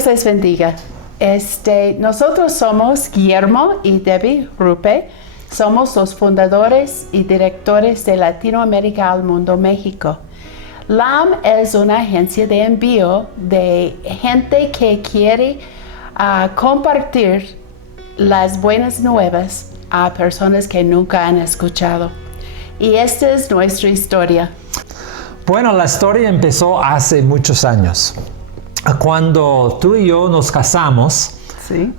Dios les bendiga. Nosotros somos Guillermo y Debbie Rupe. Somos los fundadores y directores de Latinoamérica al Mundo México. LAM es una agencia de envío de gente que quiere compartir las buenas nuevas a personas que nunca han escuchado. Y esta es nuestra historia. Bueno, la historia empezó hace muchos años. Cuando tú y yo nos casamos, ¿sí?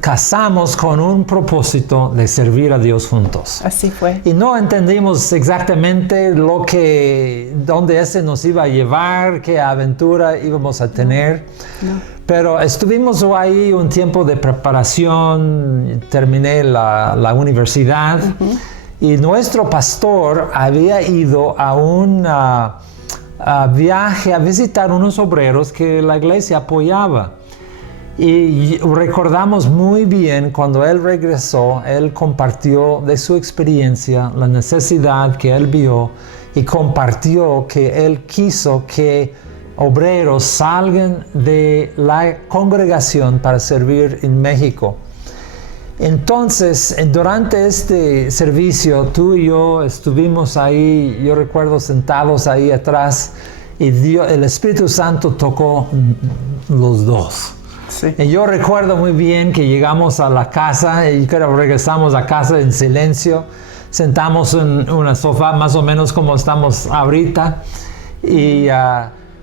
Casamos con un propósito de servir a Dios juntos. Así fue. Y no entendimos exactamente dónde ese nos iba a llevar, qué aventura íbamos a tener. No. Pero estuvimos ahí un tiempo de preparación, terminé la universidad. Uh-huh. Y nuestro pastor había ido a un viaje a visitar unos obreros que la iglesia apoyaba. Y recordamos muy bien cuando él regresó, él compartió de su experiencia, la necesidad que él vio y compartió que él quiso que obreros salgan de la congregación para servir en México. Entonces, durante este servicio, tú y yo estuvimos ahí, yo recuerdo sentados ahí atrás, y el Espíritu Santo tocó los dos. Sí. Y yo recuerdo muy bien que llegamos a la casa y que regresamos a casa en silencio, sentamos en una sofá más o menos como estamos ahorita, y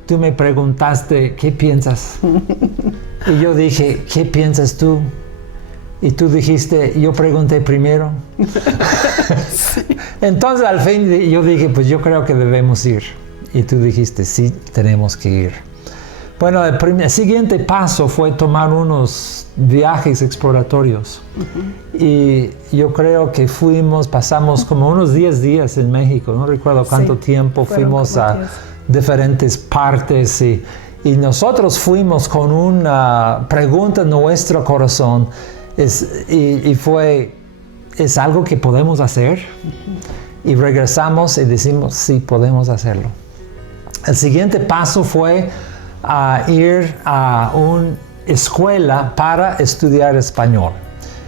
tú me preguntaste, ¿qué piensas? Y yo dije, ¿qué piensas tú? Y tú dijiste, yo pregunté primero. Sí. Entonces al fin yo dije, pues yo creo que debemos ir. Y tú dijiste, sí, tenemos que ir. Bueno, el siguiente paso fue tomar unos viajes exploratorios. Uh-huh. Y yo creo que pasamos como unos 10 días en México, no recuerdo cuánto tiempo, fuimos a diferentes partes y nosotros fuimos con una pregunta en nuestro corazón. ¿Es algo que podemos hacer? Uh-huh. Y regresamos y decimos, sí, podemos hacerlo. El siguiente paso fue ir a una escuela para estudiar español.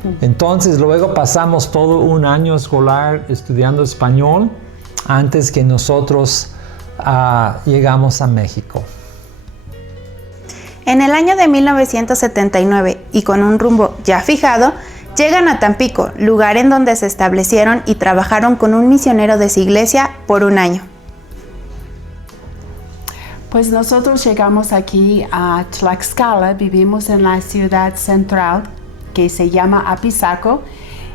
Uh-huh. Entonces luego pasamos todo un año escolar estudiando español antes que nosotros llegamos a México. En el año de 1979, y con un rumbo ya fijado, llegan a Tampico, lugar en donde se establecieron y trabajaron con un misionero de su iglesia por un año. Pues nosotros llegamos aquí a Tlaxcala, vivimos en la ciudad central que se llama Apizaco,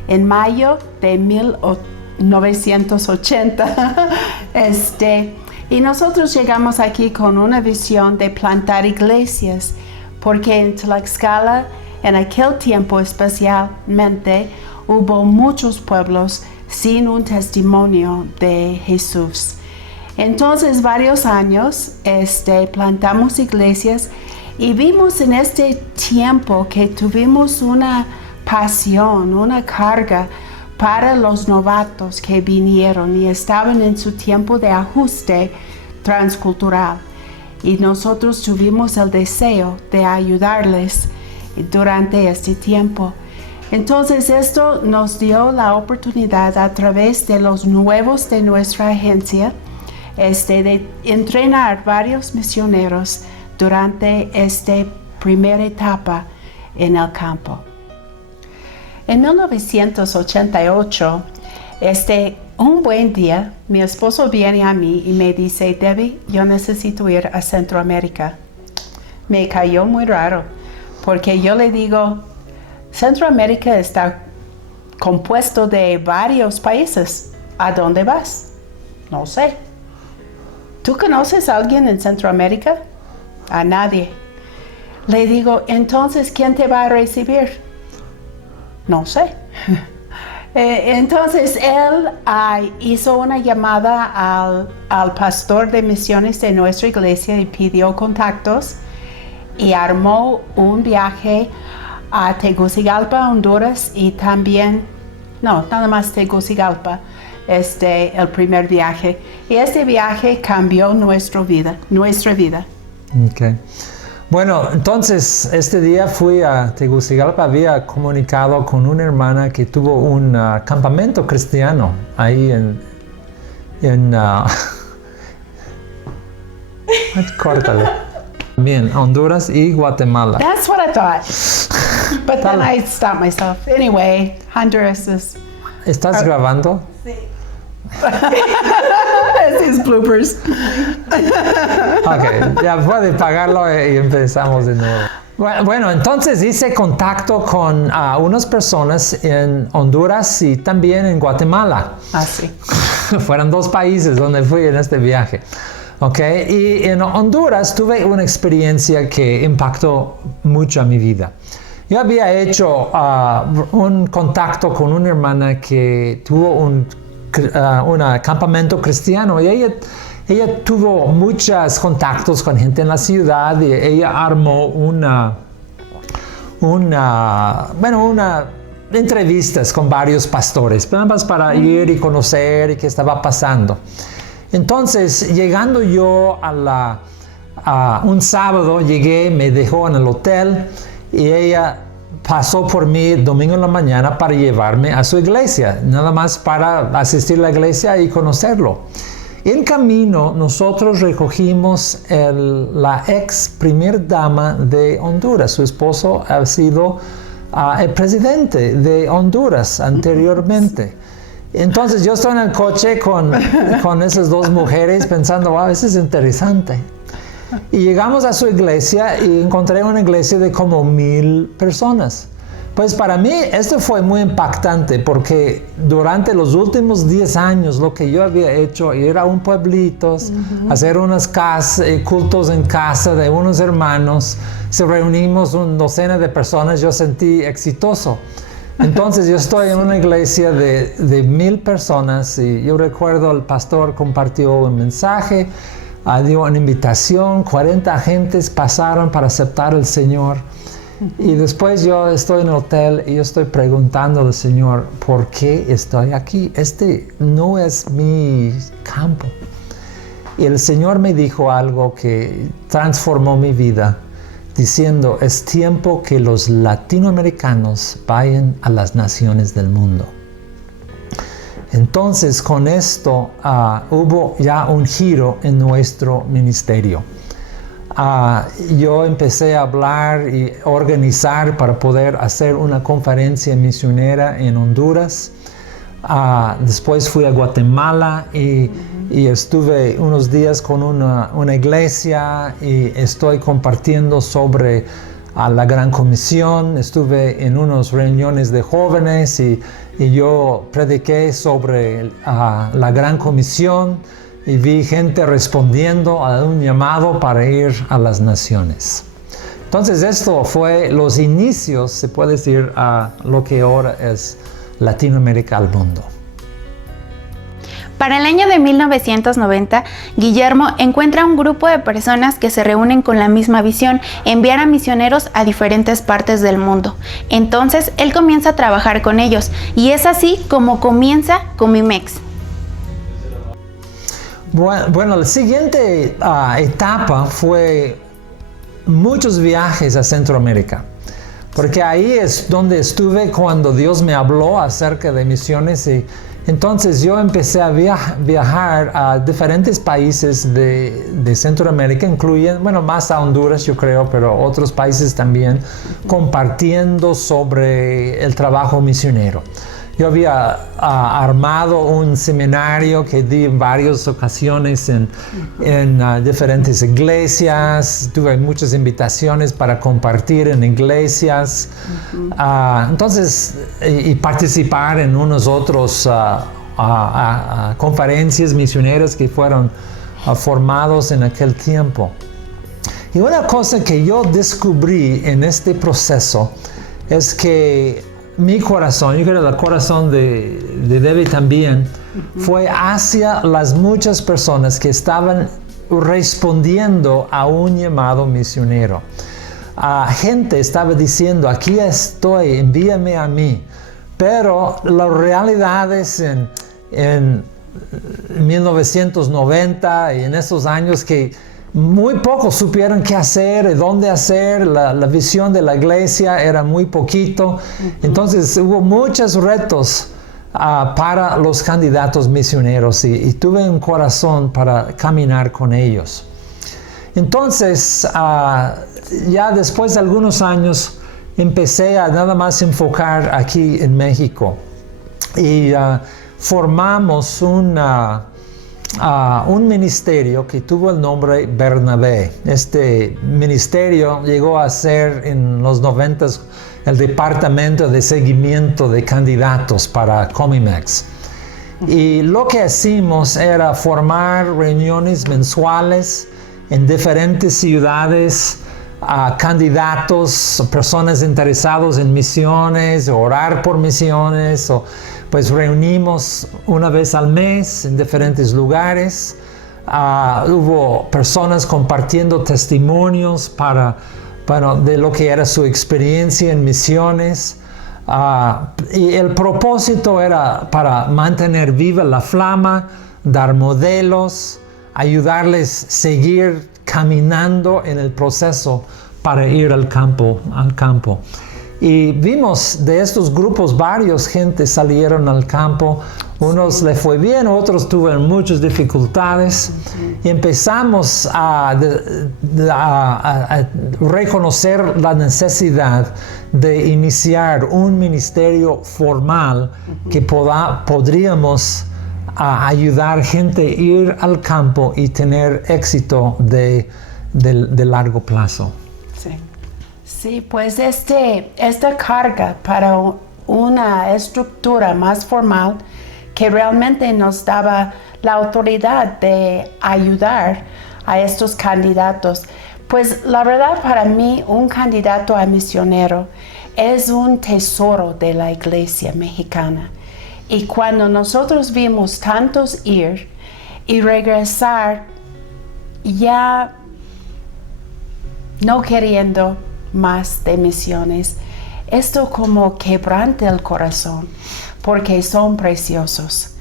en mayo de 1980. Y nosotros llegamos aquí con una visión de plantar iglesias, porque en Tlaxcala, en aquel tiempo especialmente, hubo muchos pueblos sin un testimonio de Jesús. Entonces, varios años plantamos iglesias y vimos en este tiempo que tuvimos una pasión, una carga para los novatos que vinieron y estaban en su tiempo de ajuste transcultural. Y nosotros tuvimos el deseo de ayudarles durante este tiempo. Entonces esto nos dio la oportunidad a través de los nuevos de nuestra agencia de entrenar varios misioneros durante esta primera etapa en el campo. En 1988, un buen día, mi esposo viene a mí y me dice, Debbie, yo necesito ir a Centroamérica. Me cayó muy raro, porque yo le digo, Centroamérica está compuesto de varios países. ¿A dónde vas? No sé. ¿Tú conoces a alguien en Centroamérica? A nadie. Le digo, entonces, ¿quién te va a recibir? No sé. Entonces él hizo una llamada al pastor de misiones de nuestra iglesia y pidió contactos y armó un viaje a Tegucigalpa, Honduras, y también, nada más Tegucigalpa, el primer viaje. Y este viaje cambió nuestra vida. Okay. Bueno, entonces este día fui a Tegucigalpa, había comunicado con una hermana que tuvo un campamento cristiano ahí córtale. Bien, Honduras y Guatemala. That's what I thought. But then I stopped myself. Anyway, Honduras is... ¿Estás grabando? Esos bloopers. Ok, ya puede pagarlo y empezamos de nuevo. Bueno, entonces hice contacto con unas personas en Honduras y también en Guatemala. Sí. Fueron 2 países donde fui en este viaje. Ok, y en Honduras tuve una experiencia que impactó mucho a mi vida. Yo había hecho un contacto con una hermana que tuvo un campamento cristiano y ella tuvo muchos contactos con gente en la ciudad y ella armó una entrevistas con varios pastores, nada más para ir y conocer y qué estaba pasando. Entonces, llegando yo un sábado, llegué, me dejó en el hotel y ella pasó por mí domingo en la mañana para llevarme a su iglesia, nada más para asistir a la iglesia y conocerlo. En camino, nosotros recogimos la ex primer dama de Honduras. Su esposo ha sido el presidente de Honduras anteriormente. Entonces yo estoy en el coche con esas 2 mujeres pensando, wow, eso es interesante. Y llegamos a su iglesia y encontré una iglesia de como 1000 personas. Pues para mí esto fue muy impactante porque durante los últimos 10 años lo que yo había hecho era un pueblito, hacer unos cultos en casa de unos hermanos, se reunimos una docena de personas, yo sentí exitoso. Entonces yo estoy en una iglesia de 1000 personas y yo recuerdo el pastor compartió un mensaje, dio una invitación, 40 agentes pasaron para aceptar al Señor. Y después yo estoy en el hotel y yo estoy preguntando al Señor, ¿por qué estoy aquí? Este no es mi campo. Y el Señor me dijo algo que transformó mi vida, diciendo, es tiempo que los latinoamericanos vayan a las naciones del mundo. Entonces, con esto hubo ya un giro en nuestro ministerio. Yo empecé a hablar y organizar para poder hacer una conferencia misionera en Honduras. Después fui a Guatemala y estuve unos días con una iglesia y estoy compartiendo sobre la Gran Comisión. Estuve en unas reuniones de jóvenes y yo prediqué sobre la Gran Comisión y vi gente respondiendo a un llamado para ir a las naciones. Entonces esto fue los inicios, se puede decir, a lo que ahora es Latinoamérica al mundo. Para el año de 1990, Guillermo encuentra un grupo de personas que se reúnen con la misma visión, enviar a misioneros a diferentes partes del mundo. Entonces, él comienza a trabajar con ellos y es así como comienza Comimex. Bueno, la siguiente etapa fue muchos viajes a Centroamérica, porque ahí es donde estuve cuando Dios me habló acerca de misiones y entonces yo empecé a viajar a diferentes países de Centroamérica, incluyendo, bueno, más a Honduras yo creo, pero otros países también, compartiendo sobre el trabajo misionero. Yo había armado un seminario que di en varias ocasiones en diferentes iglesias. Tuve muchas invitaciones para compartir en iglesias. Entonces, y participar en unos otros conferencias misioneras que fueron formados en aquel tiempo. Y una cosa que yo descubrí en este proceso es que mi corazón, yo creo que el corazón de Debbie también, fue hacia las muchas personas que estaban respondiendo a un llamado misionero. Gente estaba diciendo, aquí estoy, envíame a mí. Pero las realidades en 1990 y en esos años que muy pocos supieron qué hacer, dónde hacer, la visión de la iglesia era muy poquito. Entonces hubo muchos retos para los candidatos misioneros y tuve un corazón para caminar con ellos. Entonces, ya después de algunos años, empecé a nada más enfocar aquí en México y formamos un ministerio que tuvo el nombre Bernabé. Este ministerio llegó a ser en los 90s el departamento de seguimiento de candidatos para Comimex. Y lo que hicimos era formar reuniones mensuales en diferentes ciudades a candidatos, personas interesadas en misiones, orar por misiones, pues reunimos una vez al mes en diferentes lugares. Hubo personas compartiendo testimonios de lo que era su experiencia en misiones. Y el propósito era para mantener viva la flama, dar modelos, ayudarles a seguir caminando en el proceso para ir al campo. Y vimos de estos grupos varios gente salieron al campo, unos le fue bien, otros tuvieron muchas dificultades. Y empezamos a reconocer la necesidad de iniciar un ministerio formal que podríamos ayudar gente a ir al campo y tener éxito de largo plazo. Sí, pues esta carga para una estructura más formal que realmente nos daba la autoridad de ayudar a estos candidatos. Pues la verdad para mí un candidato a misionero es un tesoro de la iglesia mexicana. Y cuando nosotros vimos tantos ir y regresar ya no queriendo más de misiones, esto como quebranta el corazón porque son preciosos.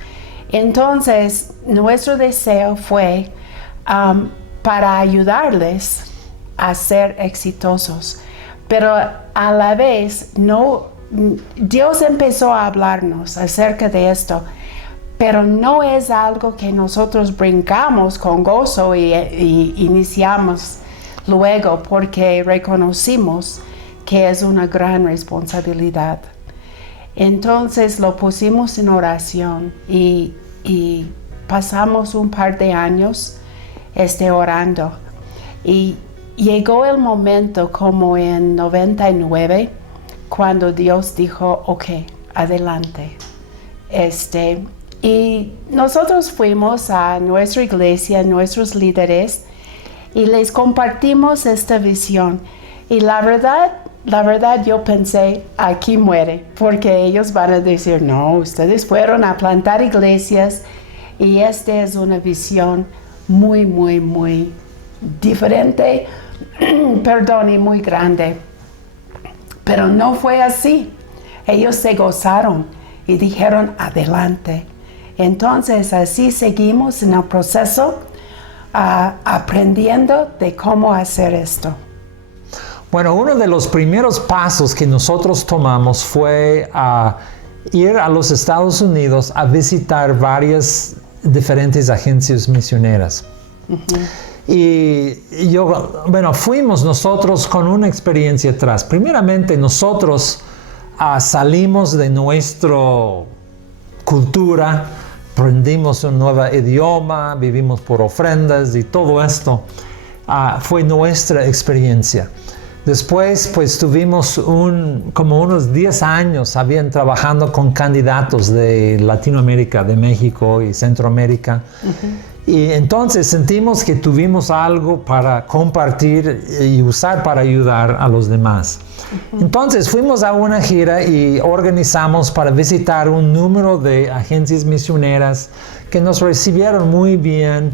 Entonces nuestro deseo fue para ayudarles a ser exitosos, pero a la vez Dios empezó a hablarnos acerca de esto, pero no es algo que nosotros brincamos con gozo y iniciamos luego, porque reconocimos que es una gran responsabilidad. Entonces lo pusimos en oración y pasamos un par de años orando. Y llegó el momento como en 99, cuando Dios dijo, ok, adelante. Y nosotros fuimos a nuestra iglesia, nuestros líderes, y les compartimos esta visión. Y la verdad yo pensé, aquí muere, porque ellos van a decir, no, ustedes fueron a plantar iglesias y esta es una visión muy, muy, muy diferente, y muy grande. Pero no fue así. Ellos se gozaron y dijeron, adelante. Entonces así seguimos en el proceso, aprendiendo de cómo hacer esto. Bueno, uno de los primeros pasos que nosotros tomamos fue ir a los Estados Unidos a visitar varias diferentes agencias misioneras. Y fuimos nosotros con una experiencia atrás. Primeramente, nosotros salimos de nuestra cultura, aprendimos un nuevo idioma, vivimos por ofrendas y todo esto fue nuestra experiencia. Después, pues tuvimos como unos 10 años trabajando con candidatos de Latinoamérica, de México y Centroamérica. Y entonces sentimos que tuvimos algo para compartir y usar para ayudar a los demás. Entonces fuimos a una gira y organizamos para visitar un número de agencias misioneras que nos recibieron muy bien,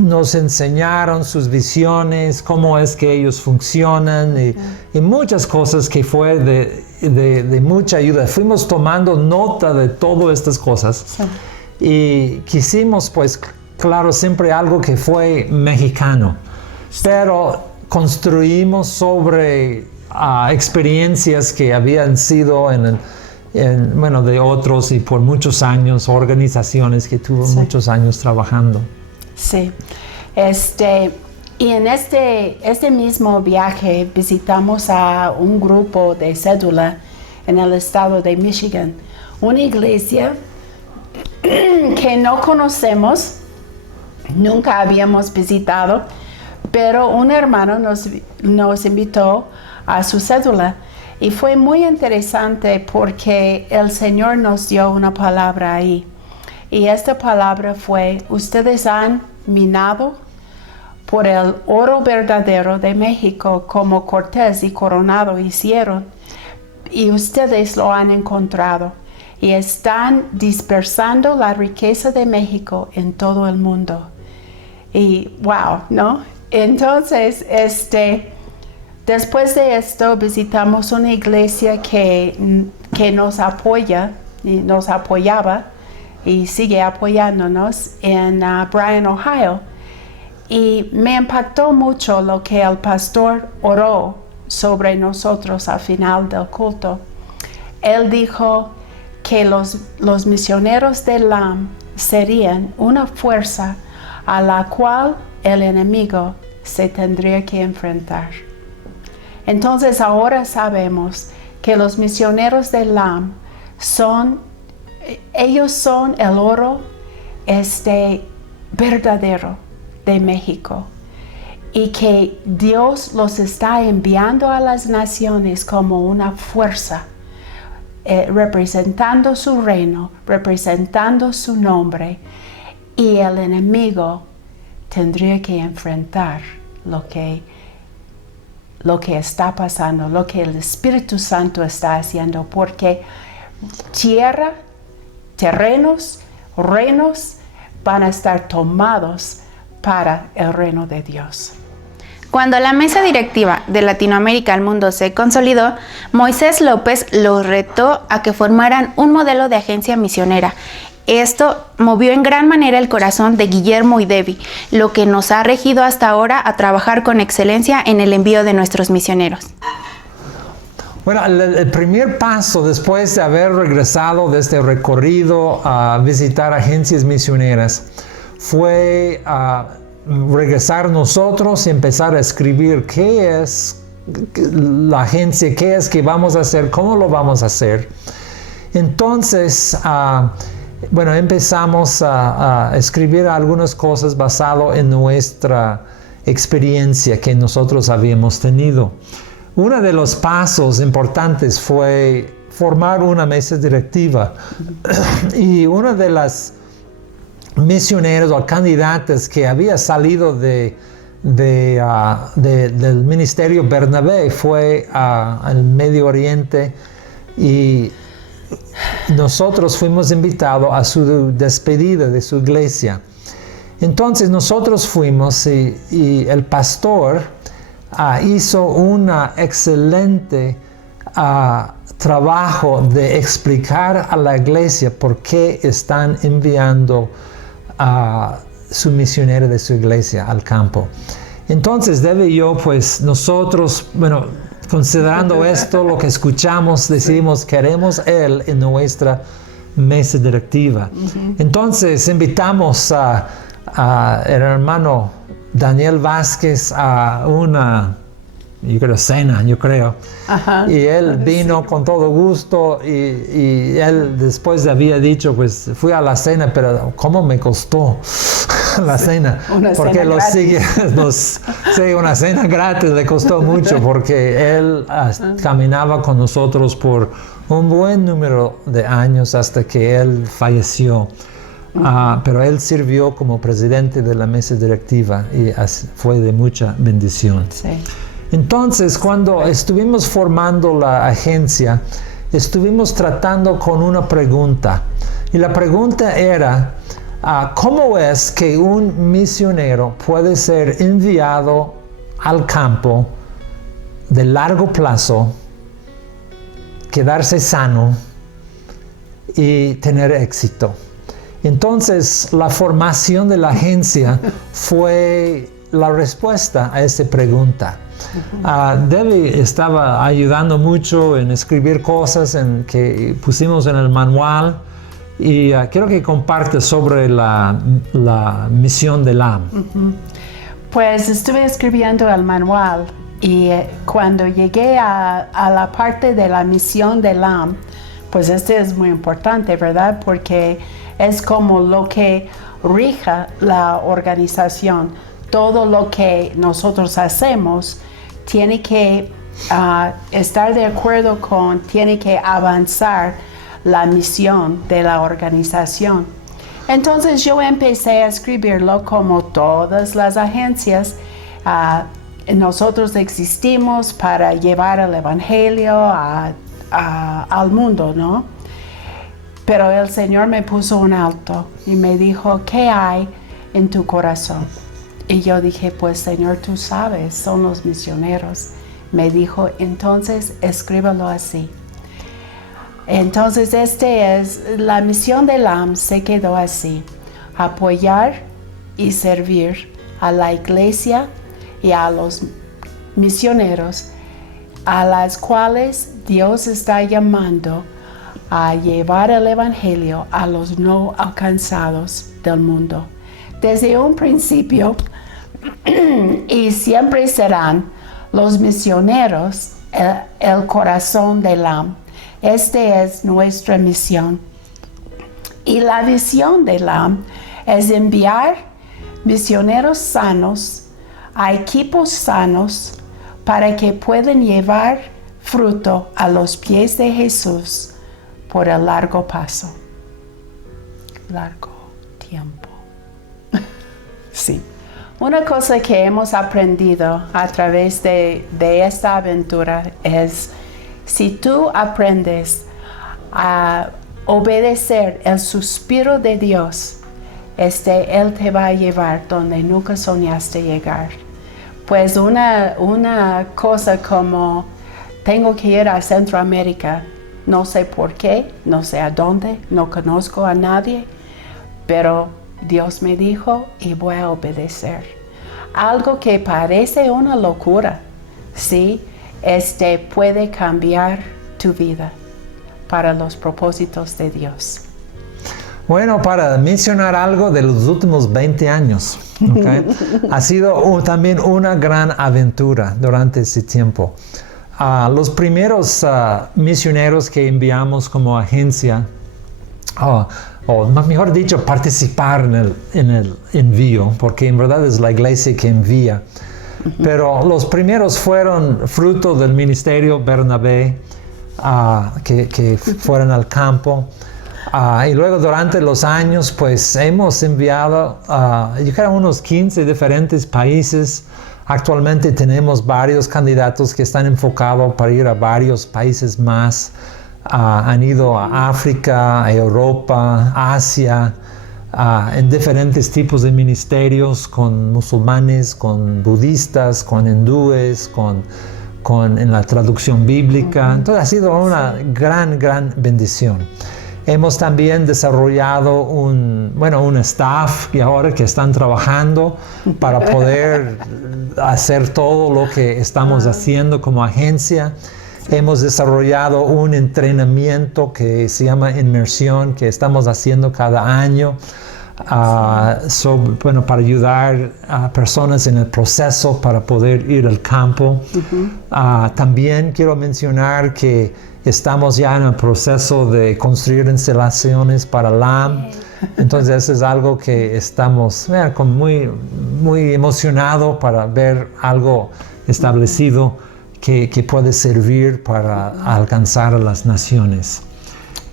nos enseñaron sus visiones, cómo es que ellos funcionan y muchas cosas que fue de mucha ayuda. Fuimos tomando nota de todas estas cosas. Y quisimos pues claro, siempre algo que fue mexicano, pero construimos sobre experiencias que habían sido de otros y por muchos años, organizaciones que tuvo muchos años trabajando. Sí. Y en este mismo viaje visitamos a un grupo de cédula en el estado de Michigan, una iglesia que no conocemos, nunca habíamos visitado, pero un hermano nos invitó a su cédula y fue muy interesante porque el Señor nos dio una palabra ahí. Y esta palabra fue: ustedes han minado por el oro verdadero de México como Cortés y Coronado hicieron, y ustedes lo han encontrado y están dispersando la riqueza de México en todo el mundo. Y wow, ¿no? Entonces, después de esto visitamos una iglesia que nos apoya y nos apoyaba y sigue apoyándonos en Bryan, Ohio. Y me impactó mucho lo que el pastor oró sobre nosotros al final del culto. Él dijo que los misioneros del LAM serían una fuerza a la cual el enemigo se tendría que enfrentar. Entonces ahora sabemos que los misioneros del LAM ellos son el oro verdadero de México, y que Dios los está enviando a las naciones como una fuerza, representando su reino, representando su nombre, y el enemigo tendría que enfrentar lo que está pasando, lo que el Espíritu Santo está haciendo, porque tierra, terrenos, reinos van a estar tomados para el reino de Dios. Cuando la mesa directiva de Latinoamérica al mundo se consolidó, Moisés López los retó a que formaran un modelo de agencia misionera. Esto movió en gran manera el corazón de Guillermo y Debbie, lo que nos ha regido hasta ahora a trabajar con excelencia en el envío de nuestros misioneros. Bueno, el primer paso después de haber regresado de este recorrido a visitar agencias misioneras fue regresar nosotros y empezar a escribir qué es la agencia, qué es que vamos a hacer, cómo lo vamos a hacer. Entonces, empezamos a escribir algunas cosas basado en nuestra experiencia que nosotros habíamos tenido. Uno de los pasos importantes fue formar una mesa directiva y una de las misioneros o candidatas que había salido del ministerio Bernabé fue al Medio Oriente, y nosotros fuimos invitados a su despedida de su iglesia. Entonces nosotros fuimos y el pastor hizo un excelente trabajo de explicar a la iglesia por qué están enviando a su misionero de su iglesia al campo. Entonces Debbie y yo, nosotros, considerando esto, lo que escuchamos, decidimos queremos él en nuestra mesa directiva. Entonces invitamos al hermano Daniel Vázquez a una cena, yo creo. Ajá. Y él vino con todo gusto y él después había dicho, fui a la cena, pero ¿cómo me costó la cena? Porque una cena gratis le costó mucho, porque él caminaba con nosotros por un buen número de años hasta que él falleció. Pero él sirvió como presidente de la mesa directiva y fue de mucha bendición. Sí. Entonces, cuando estuvimos formando la agencia, estuvimos tratando con una pregunta. Y la pregunta era, ¿cómo es que un misionero puede ser enviado al campo de largo plazo, quedarse sano y tener éxito? Entonces, la formación de la agencia fue la respuesta a esta pregunta. Debbie estaba ayudando mucho en escribir cosas que pusimos en el manual y quiero que comparte sobre la misión de LAM. Pues estuve escribiendo el manual y cuando llegué a la parte de la misión de LAM, pues este es muy importante, ¿verdad? Porque es como lo que rija la organización. Todo lo que nosotros hacemos tiene que estar de acuerdo tiene que avanzar la misión de la organización. Entonces yo empecé a escribirlo como todas las agencias. Nosotros existimos para llevar el evangelio al mundo, ¿no? Pero el Señor me puso un alto y me dijo, ¿qué hay en tu corazón? Y yo dije, pues Señor, tú sabes, son los misioneros. Me dijo, entonces escríbelo así. Entonces la misión de LAM se quedó así: apoyar y servir a la iglesia y a los misioneros a las cuales Dios está llamando a llevar el evangelio a los no alcanzados del mundo. Desde un principio y siempre serán los misioneros el corazón de LAM. Esta es nuestra misión. Y la visión de LAM es enviar misioneros sanos a equipos sanos para que puedan llevar fruto a los pies de Jesús por el largo paso. Largo tiempo. Sí. Una cosa que hemos aprendido a través de esta aventura es: si tú aprendes a obedecer el suspiro de Dios, Él te va a llevar donde nunca soñaste llegar. Pues una cosa como, tengo que ir a Centroamérica, no sé por qué, no sé a dónde, no conozco a nadie, pero Dios me dijo y voy a obedecer. Algo que parece una locura, ¿sí? Puede cambiar tu vida para los propósitos de Dios. Bueno, para mencionar algo de los últimos 20 años, ¿okay? Ha sido también una gran aventura durante ese tiempo. Los primeros misioneros que enviamos como agencia, o mejor dicho, participar en el envío, porque en verdad es la iglesia que envía. Pero los primeros fueron fruto del ministerio Bernabé, que fueron al campo. Y luego durante los años, pues hemos enviado, yo creo, unos 15 diferentes países. Actualmente tenemos varios candidatos que están enfocados para ir a varios países más. Han ido a África, a Europa, Asia, en diferentes tipos de ministerios, con musulmanes, con budistas, con hindúes, en la traducción bíblica. Entonces ha sido una gran bendición. Hemos también desarrollado un staff y ahora que están trabajando para poder hacer todo lo que estamos haciendo como agencia. Hemos desarrollado un entrenamiento que se llama Inmersión, que estamos haciendo cada año para ayudar a personas en el proceso para poder ir al campo. También quiero mencionar que estamos ya en el proceso de construir instalaciones para LAM. Entonces eso es algo que estamos muy emocionados para ver algo establecido que puede servir para alcanzar a las naciones.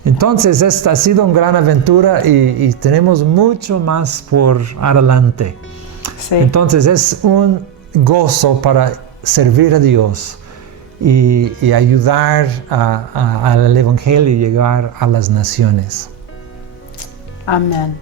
Entonces esta ha sido una gran aventura y tenemos mucho más por adelante. Sí. Entonces es un gozo para servir a Dios y ayudar al Evangelio llegar a las naciones. Amén.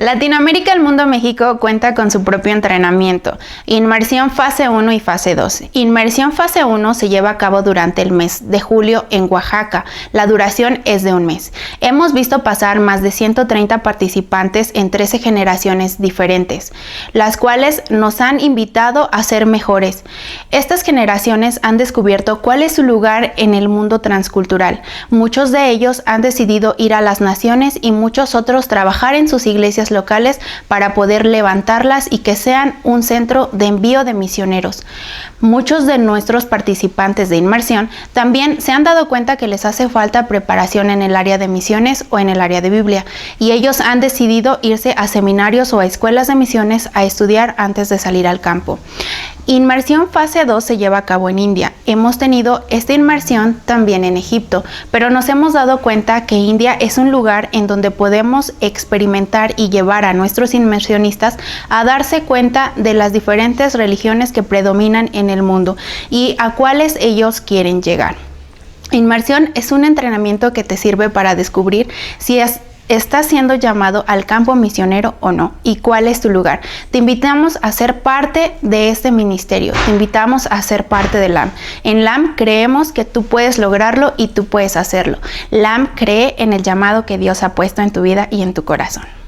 Latinoamérica El Mundo México cuenta con su propio entrenamiento, Inmersión Fase 1 y Fase 2. Inmersión Fase 1 se lleva a cabo durante el mes de julio en Oaxaca. La duración es de un mes. Hemos visto pasar más de 130 participantes en 13 generaciones diferentes, las cuales nos han invitado a ser mejores. Estas generaciones han descubierto cuál es su lugar en el mundo transcultural. Muchos de ellos han decidido ir a las naciones y muchos otros trabajar en sus iglesias locales para poder levantarlas y que sean un centro de envío de misioneros. Muchos de nuestros participantes de inmersión también se han dado cuenta que les hace falta preparación en el área de misiones o en el área de Biblia, y ellos han decidido irse a seminarios o a escuelas de misiones a estudiar antes de salir al campo. Inmersión Fase 2 se lleva a cabo en India. Hemos tenido esta inmersión también en Egipto, pero nos hemos dado cuenta que India es un lugar en donde podemos experimentar y llevar a nuestros inmersionistas a darse cuenta de las diferentes religiones que predominan en el mundo y a cuáles ellos quieren llegar. Inmersión es un entrenamiento que te sirve para descubrir si estás siendo llamado al campo misionero o no, y cuál es tu lugar. Te invitamos a ser parte de este ministerio, te invitamos a ser parte de LAM. En LAM creemos que tú puedes lograrlo y tú puedes hacerlo. LAM cree en el llamado que Dios ha puesto en tu vida y en tu corazón.